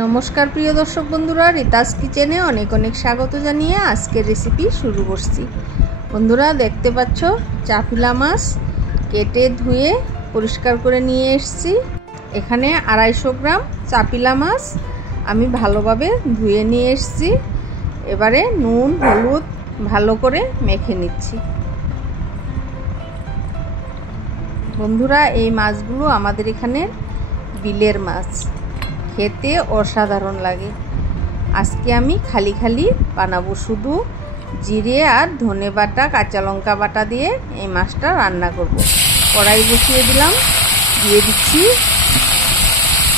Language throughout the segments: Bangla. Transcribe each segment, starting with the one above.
নমস্কার প্রিয় দর্শক বন্ধুরা, রিতাস কিচেনে অনেক অনেক স্বাগত জানিয়ে আজকের রেসিপি শুরু করছি। বন্ধুরা দেখতে পাচ্ছ চাপিলা মাছ কেটে ধুয়ে পরিষ্কার করে নিয়ে এসেছি। এখানে 250 গ্রাম চাপিলা মাছ আমি ভালোভাবে ধুয়ে নিয়ে এসেছি। এবারে নুন হলুদ ভালো করে মেখে নিচ্ছি। বন্ধুরা এই মাছগুলো আমাদের এখানে বিলের মাছ, খেতে অসাধারণ লাগে। আজকে আমি খালি খালি বানাবো, শুধু জিরে আর ধনে বাটা কাঁচা লঙ্কা বাটা দিয়ে এই মাছটা রান্না করব। কড়াই বসিয়ে দিলাম, দিয়ে দিচ্ছি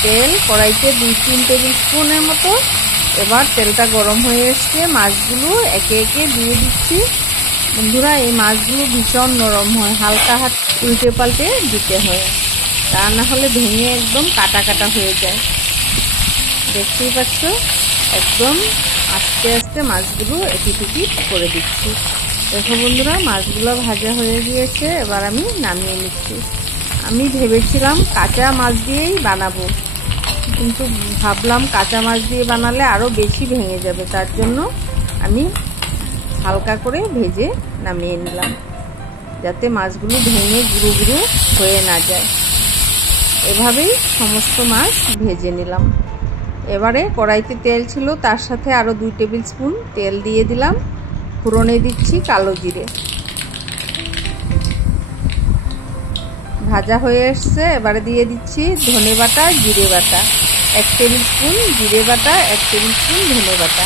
তেল। কড়াইতে 2-3 টেবিল স্পুনের মতো। এবার তেলটা গরম হয়ে এসছে, মাছগুলো একে একে দিয়ে দিচ্ছি। বন্ধুরা এই মাছগুলো ভীষণ নরম হয়, হালকা হাত উল্টে পাল্টে দিতে হয়, তা না হলে ভেঙে একদম কাটা কাটা হয়ে যায়। দেখতেই পাচ্ছ একদম আস্তে আস্তে মাছগুলো এটিটুকি করে দিচ্ছি। দেখো বন্ধুরা মাছগুলো ভাজা হয়ে গিয়েছে, এবার আমি নামিয়ে নিচ্ছি। আমি ভেবেছিলাম কাঁচা মাছ দিয়েই বানাবো, কিন্তু ভাবলাম কাঁচা মাছ দিয়ে বানালে আরও বেশি ভেঙে যাবে, তার জন্য আমি হালকা করে ভেজে নামিয়ে নিলাম, যাতে মাছগুলো ভেঙে গুঁড়ো গুঁড়ো হয়ে না যায়। এভাবেই সমস্ত মাছ ভেজে নিলাম। এবারে কড়াইতে তেল ছিল, তার সাথে আরও 2 টেবিল স্পুন তেল দিয়ে দিলাম। ফোড়নে দিচ্ছি কালো জিরে। ভাজা হয়ে এসছে, এবারে দিয়ে দিচ্ছি ধনে বাটা জিরে বাটা 1 টেবিল স্পুন, জিরে বাটা 1 টেবিল স্পুন, ধনে বাটা।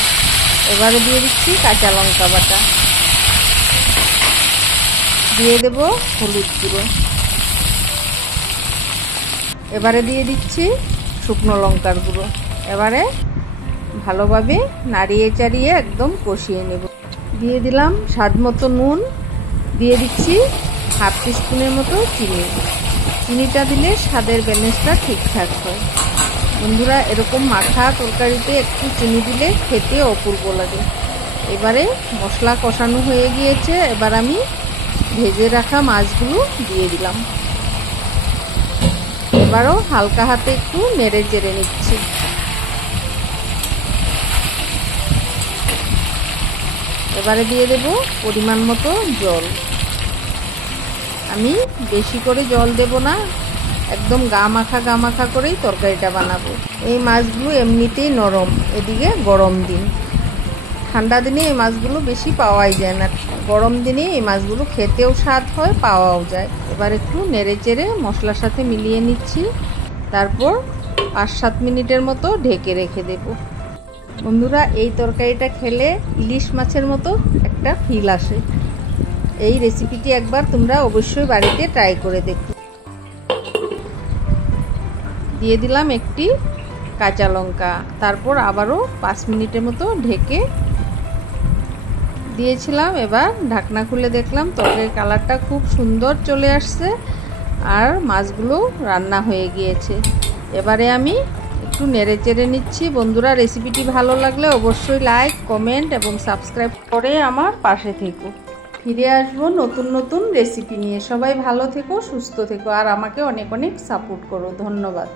এবারে দিয়ে দিচ্ছি কাঁচা লঙ্কা বাটা, দিয়ে দেব হলুদ গুঁড়ো। এবারে দিয়ে দিচ্ছি শুকনো লঙ্কার গুঁড়ো। এবারে ভালোভাবে নাড়িয়ে চাড়িয়ে একদম কষিয়ে নেব। দিয়ে দিলাম স্বাদ মতো নুন, দিয়ে দিচ্ছি 1/2 টিস্পুনের মতো চিনি। চিনিটা দিলে স্বাদের ব্যালেন্সটা ঠিকঠাক হয়। বন্ধুরা এরকম মাখা তরকারিতে একটু চিনি দিলে খেতে অপূর্ব লাগে। এবারে মশলা কষানো হয়ে গিয়েছে, এবার আমি ভেজে রাখা মাছগুলো দিয়ে দিলাম। এবারও হালকা হাতে একটু নেড়ে চেড়ে নিচ্ছি। এবারে দিয়ে দেব পরিমাণ মতো জল। আমি বেশি করে জল দেব না, একদম গা মাখা করেই তরকারিটা বানাবো। এই মাছগুলো এমনিতেই নরম, এদিকে গরম দিন, ঠান্ডা দিনে এই মাছগুলো বেশি পাওয়াই যায় না, গরম দিনে এই মাছগুলো খেতেও স্বাদ হয়, পাওয়াও যায়। এবার একটু নেড়ে চেড়ে মশলার সাথে মিলিয়ে নিচ্ছি, তারপর 5-7 মিনিটের মতো ঢেকে রেখে দেব। বন্ধুরা এই তরকারিটা খেলে ইলিশ মাছের মতো একটা ফিল আসে। এই রেসিপিটি একবার তোমরা অবশ্যই বাড়িতে ট্রাই করে দেখো। দিয়ে দিলাম একটি কাঁচা লঙ্কা, তারপর আবারও 5 মিনিটের মতো ঢেকে দিয়েছিলাম। এবার ঢাকনা খুলে দেখলাম তরকারির কালারটা খুব সুন্দর চলে আসছে আর মাছগুলো রান্না হয়ে গিয়েছে। এবারে আমি একটু নেড়ে চেড়ে নিচ্ছি। বন্ধুরা রেসিপিটি ভালো লাগলে অবশ্যই লাইক কমেন্ট এবং সাবস্ক্রাইব করে আমার পাশে থেকো। ফিরে আসবো নতুন নতুন রেসিপি নিয়ে। সবাই ভালো থেকো, সুস্থ থেকো আর আমাকে অনেক অনেক সাপোর্ট করো। ধন্যবাদ।